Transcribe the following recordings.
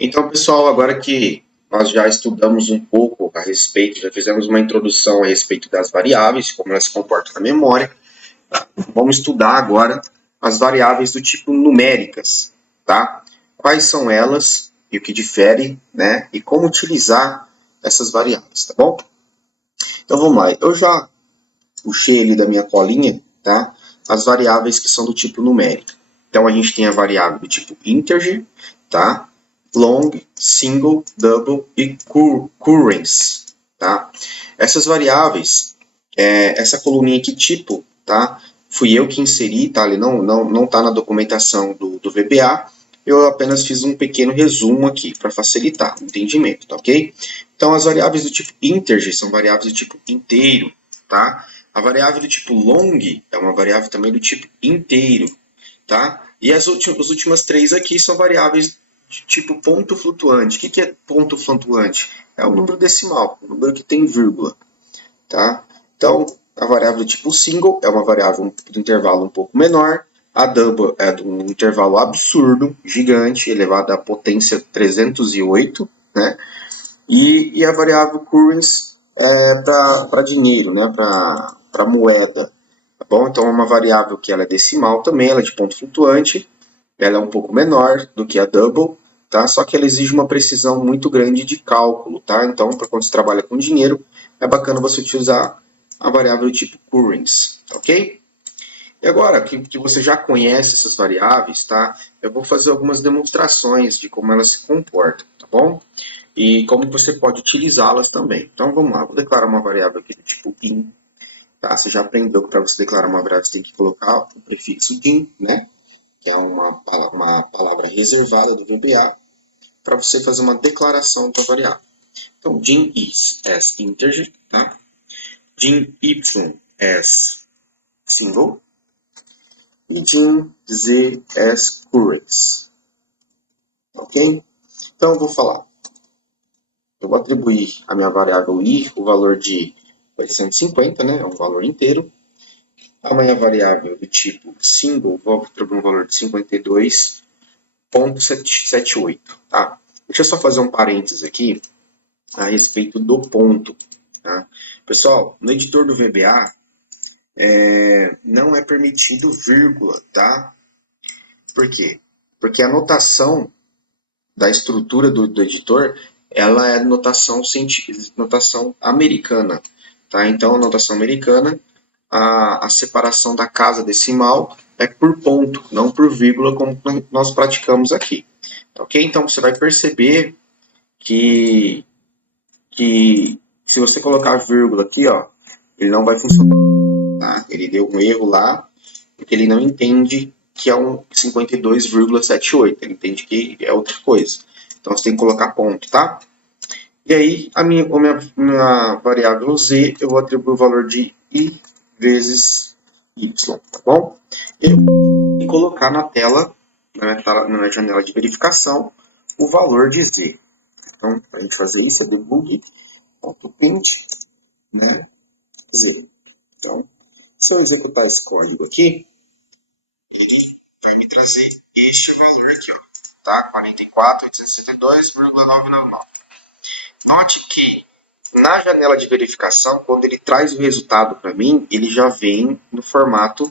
Então, pessoal, agora que nós já estudamos um pouco a respeito, já fizemos uma introdução a respeito das variáveis, como elas se comportam na memória, vamos estudar agora as variáveis do tipo numéricas, tá? Quais são elas e o que difere, né? E como utilizar essas variáveis, tá bom? Então vamos lá. Eu já puxei ali da minha colinha, tá? As variáveis que são do tipo numérico. Então a gente tem a variável do tipo integer, tá? Long, single, double e currents, tá? Essas variáveis, essa coluninha aqui tipo, tá? Fui eu que inseri, tá? Ele não tá na documentação do VBA. Eu apenas fiz um pequeno resumo aqui para facilitar o entendimento, tá ok? Então as variáveis do tipo integer são variáveis do tipo inteiro, tá? A variável do tipo long é uma variável também do tipo inteiro, tá? E as últimas três aqui são variáveis de tipo ponto flutuante. O que é ponto flutuante? É o número decimal, o número que tem vírgula, tá? Então, a variável do tipo single é uma variável do intervalo um pouco menor, a double é de um intervalo absurdo, gigante, elevado à potência 308, né? E a variável currency é para dinheiro, né? Para moeda. Tá bom? Então é uma variável que ela é decimal também, ela é de ponto flutuante, ela é um pouco menor do que a double, tá? Só que ela exige uma precisão muito grande de cálculo, tá? Então, para quando você trabalha com dinheiro, é bacana você utilizar a variável do tipo currency, ok? E agora que você já conhece essas variáveis, tá? Eu vou fazer algumas demonstrações de como elas se comportam, tá bom? E como você pode utilizá-las também. Então vamos lá, vou declarar uma variável aqui do tipo in, tá? Você já aprendeu que para você declarar uma variável você tem que colocar o prefixo din, né? Que é uma palavra reservada do VBA para você fazer uma declaração da variável. Então din is as integer, tá? Din y as single e din z as currents, ok? Então eu vou falar. Eu vou atribuir a minha variável i o valor de 850, né? É um valor inteiro. A minha variável do tipo single, vou atribuir um valor de 52,78, tá? Deixa eu só fazer um parênteses aqui a respeito do ponto, tá? Pessoal, no editor do VBA não é permitido vírgula, tá? Por quê? Porque a notação da estrutura do editor, ela é notação americana, tá? Então, a notação americana, a separação da casa decimal é por ponto, não por vírgula, como nós praticamos aqui. Ok? Então, você vai perceber que se você colocar vírgula aqui, ó, ele não vai funcionar. Tá? Ele deu um erro lá, porque ele não entende que é um 52,78. Ele entende que é outra coisa. Então, você tem que colocar ponto, tá? E aí, a minha variável z, eu vou atribuir o valor de i vezes y, tá bom? E colocar na tela, na janela de verificação, o valor de z. Então, para a gente fazer isso, é debug.print, né, z. Então, se eu executar esse código aqui, ele vai me trazer este valor aqui, ó, tá? 44.862,999. Note que na janela de verificação, quando ele traz o resultado para mim, ele já vem no formato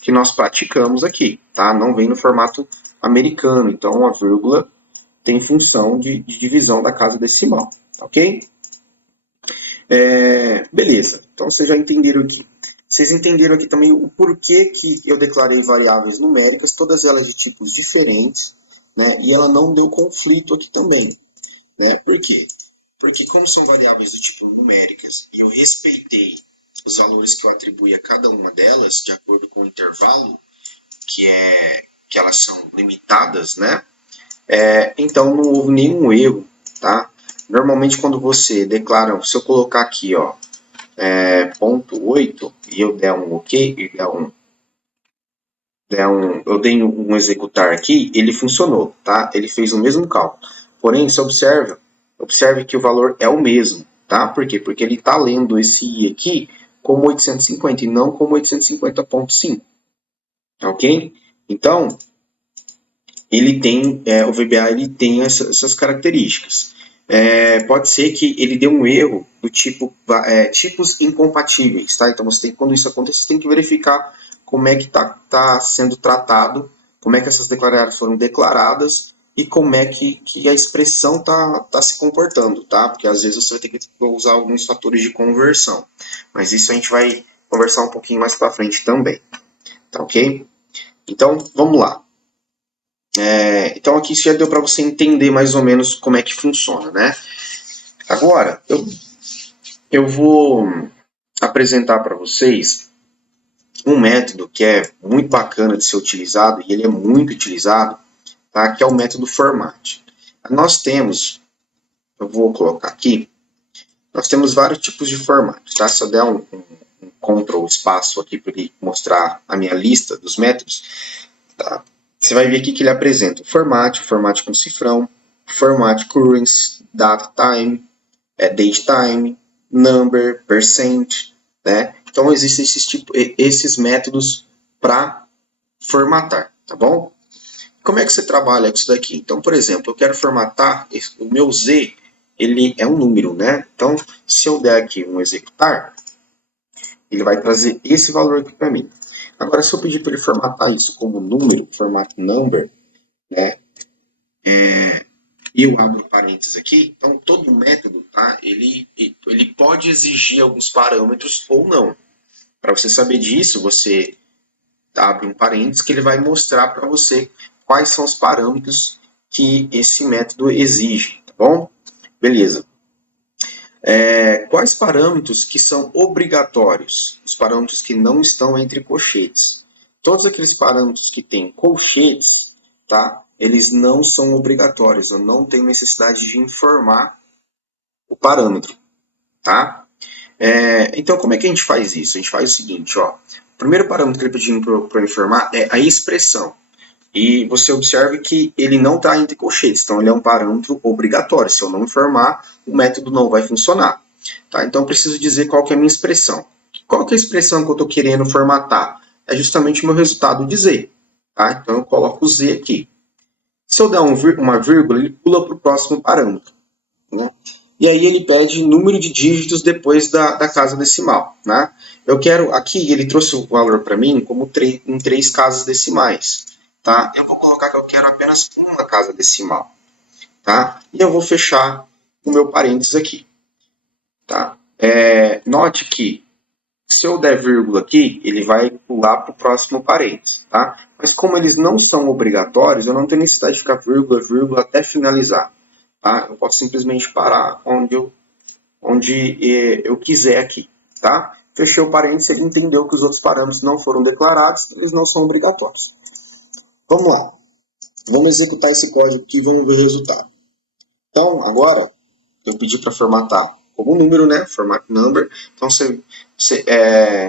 que nós praticamos aqui, tá? Não vem no formato americano. Então, a vírgula tem função de divisão da casa decimal, ok? Beleza. Então, vocês já entenderam aqui. Vocês entenderam aqui também o porquê que eu declarei variáveis numéricas, todas elas de tipos diferentes, né? E ela não deu conflito aqui também, né? Por quê? Porque como são variáveis do tipo numéricas e eu respeitei os valores que eu atribuí a cada uma delas de acordo com o intervalo que elas são limitadas, né? Então não houve nenhum erro, tá? Normalmente quando você declara, se eu colocar aqui, ó, ponto 8 e eu der um OK, e eu dei um executar aqui, ele funcionou, tá? Ele fez o mesmo cálculo. Porém, se observe que o valor é o mesmo, tá? Por quê? Porque ele está lendo esse i aqui como 850 e não como 850.5, ok? Então, ele tem, o VBA ele tem essas características. Pode ser que ele dê um erro do tipo tipos incompatíveis, tá? Então quando isso acontecer, você tem que verificar como é que tá sendo tratado, como é que essas declaradas foram declaradas e como é que a expressão tá se comportando, tá? Porque às vezes você vai ter que usar alguns fatores de conversão, mas isso a gente vai conversar um pouquinho mais para frente também, tá ok? Então vamos lá. Então aqui já deu para você entender mais ou menos como é que funciona, né? Agora, eu vou apresentar para vocês um método que é muito bacana de ser utilizado, e ele é muito utilizado, tá? Que é o método format. Nós temos, eu vou colocar aqui, nós temos vários tipos de format, tá? Se eu der um Ctrl espaço aqui para ele mostrar a minha lista dos métodos, tá? Você vai ver aqui que ele apresenta o format com cifrão, format currency, data time, date time, number, percent, né? Então existem esses métodos para formatar, tá bom? Como é que você trabalha isso daqui? Então, por exemplo, eu quero formatar o meu Z, ele é um número, né? Então, se eu der aqui um executar, ele vai trazer esse valor aqui para mim. Agora, se eu pedir para ele formatar isso como número, formato number, né? Eu abro parênteses aqui, então todo método, tá? Ele pode exigir alguns parâmetros ou não. Para você saber disso, você abre um parênteses que ele vai mostrar para você quais são os parâmetros que esse método exige, tá bom? Beleza. Quais parâmetros que são obrigatórios? Os parâmetros que não estão entre colchetes. Todos aqueles parâmetros que têm colchetes, tá? Eles não são obrigatórios. Eu não tenho necessidade de informar o parâmetro, tá? Então, como é que a gente faz isso? A gente faz o seguinte, ó. O primeiro parâmetro que ele pediu para informar é a expressão. E você observe que ele não está entre colchetes, então ele é um parâmetro obrigatório. Se eu não informar, o método não vai funcionar. Tá? Então eu preciso dizer qual que é a minha expressão. Qual que é a expressão que eu estou querendo formatar? É justamente o meu resultado de Z. Tá? Então eu coloco o Z aqui. Se eu der uma vírgula, ele pula para o próximo parâmetro. Né? E aí ele pede número de dígitos depois da casa decimal. Né? Eu quero, aqui ele trouxe o valor para mim como em 3 casas decimais. Tá? Eu vou colocar que eu quero apenas uma casa decimal. Tá? E eu vou fechar o meu parênteses aqui. Tá? Note que se eu der vírgula aqui, ele vai pular para o próximo parênteses. Tá? Mas como eles não são obrigatórios, eu não tenho necessidade de ficar vírgula, vírgula até finalizar. Tá? Eu posso simplesmente parar onde eu quiser aqui. Tá? Fechei o parênteses, ele entendeu que os outros parâmetros não foram declarados, eles não são obrigatórios. Vamos lá. Vamos executar esse código aqui e vamos ver o resultado. Então, agora, eu pedi para formatar como número, né? Format number. Então, você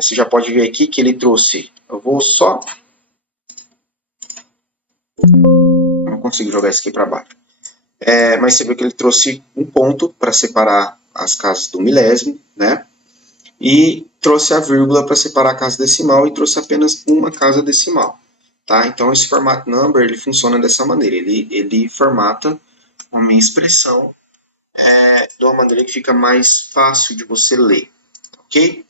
já pode ver aqui que ele trouxe. Eu vou só... Não consigo jogar isso aqui para baixo. Mas você vê que ele trouxe um ponto para separar as casas do milésimo, né? E trouxe a vírgula para separar a casa decimal e trouxe apenas uma casa decimal. Tá? Então, esse format number ele funciona dessa maneira. Ele formata uma minha expressão de uma maneira que fica mais fácil de você ler. Ok?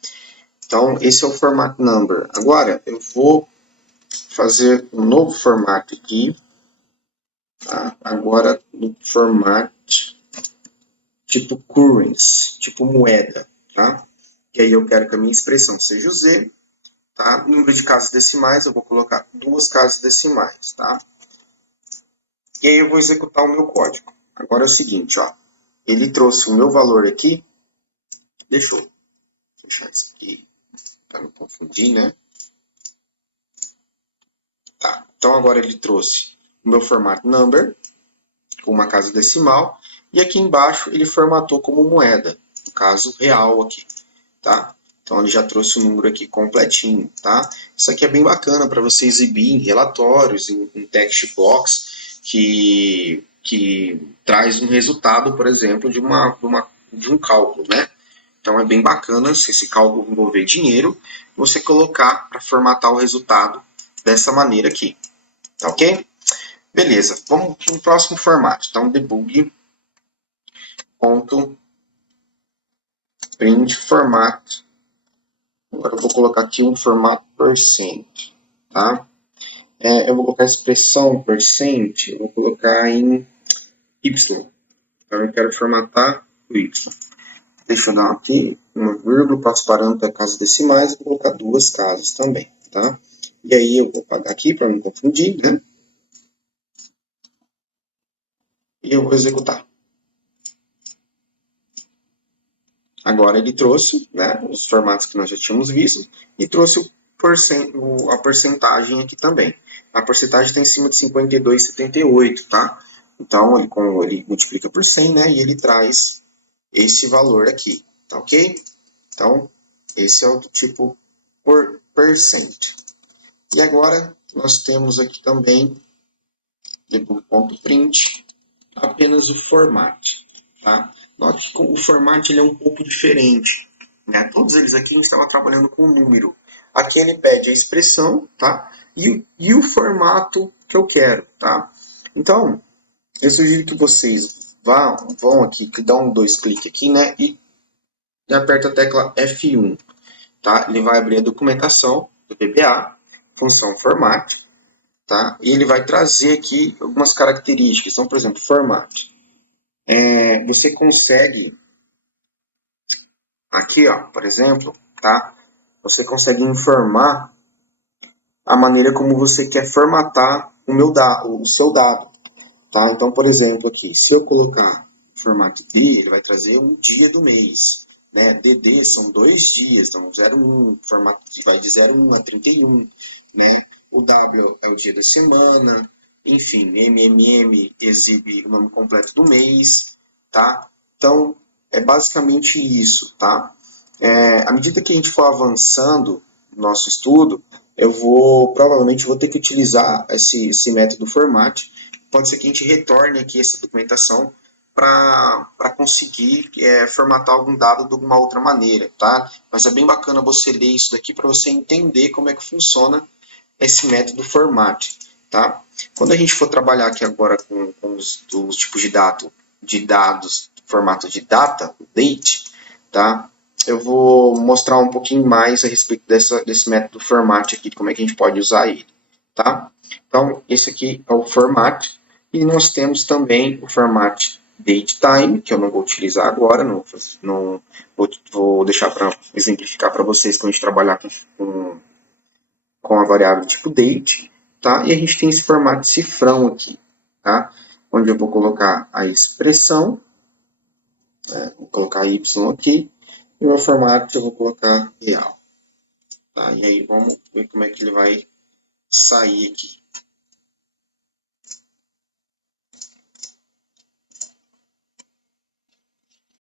Então, esse é o format number. Agora, eu vou fazer um novo formato aqui. Tá? Agora, no format tipo currency, tipo moeda. Tá? E aí eu quero que a minha expressão seja o Z. Tá? Número de casas decimais, eu vou colocar 2 casas decimais. Tá? E aí eu vou executar o meu código. Agora é o seguinte, ó. Ele trouxe o meu valor aqui. Deixa eu fechar isso aqui para não confundir, né? Tá. Então agora ele trouxe o meu formato number com uma casa decimal e aqui embaixo ele formatou como moeda, no caso real aqui, tá? Então ele já trouxe o número aqui completinho, tá? Isso aqui é bem bacana para você exibir em relatórios, em text box que traz um resultado, por exemplo, de um cálculo, né? Então é bem bacana, se esse cálculo envolver dinheiro, você colocar para formatar o resultado dessa maneira aqui, tá ok? Beleza, vamos para o próximo formato. Então, debug.print format. Agora eu vou colocar aqui um formato %, tá? Eu vou colocar a expressão %, eu vou colocar em Y. Então, eu quero formatar o Y. Deixa eu dar aqui uma vírgula para os parâmetros casas decimais, vou colocar 2 casas também, tá? E aí eu vou apagar aqui para não confundir, né? E eu vou executar. Agora ele trouxe, né, os formatos que nós já tínhamos visto e trouxe a porcentagem aqui também. A porcentagem está em cima de 52,78, tá? Então ele multiplica por 100, né, e ele traz esse valor aqui, tá ok? Então esse é o do tipo por percent. E agora nós temos aqui também debug.print apenas o format, tá? Note que o format ele é um pouco diferente, né? Todos eles aqui a gente estava trabalhando com número. Aqui ele pede a expressão, tá? E o formato que eu quero, tá? Então, eu sugiro que vocês vão aqui, dão 2 cliques aqui, né? E aperta a tecla F1, tá? Ele vai abrir a documentação do PPA, função format, tá? E ele vai trazer aqui algumas características. Então, por exemplo, format. Você consegue, aqui, ó, por exemplo, tá? Você consegue informar a maneira como você quer formatar o seu dado, tá? Então, por exemplo, aqui, se eu colocar formato D, ele vai trazer um dia do mês, né? DD são 2 dias, então 01, formato que vai de 01 a 31, né? O W é o dia da semana, enfim, MMM exibe o nome completo do mês, tá? Então, é basicamente isso, tá? À medida que a gente for avançando no nosso estudo, provavelmente vou ter que utilizar esse método format. Pode ser que a gente retorne aqui essa documentação para conseguir formatar algum dado de alguma outra maneira, tá? Mas é bem bacana você ler isso daqui para você entender como é que funciona esse método format, tá? Quando a gente for trabalhar aqui agora com os tipos de dados, formato de data, date, tá? Eu vou mostrar um pouquinho mais a respeito desse método format aqui, como é que a gente pode usar ele, tá? Então, esse aqui é o format, e nós temos também o format datetime, que eu não vou utilizar agora, não vou deixar para exemplificar para vocês quando a gente trabalhar com a variável tipo date, tá? E a gente tem esse formato cifrão aqui, tá? Onde eu vou colocar a expressão, vou colocar y aqui, e o meu formato eu vou colocar real, tá? E aí vamos ver como é que ele vai sair aqui.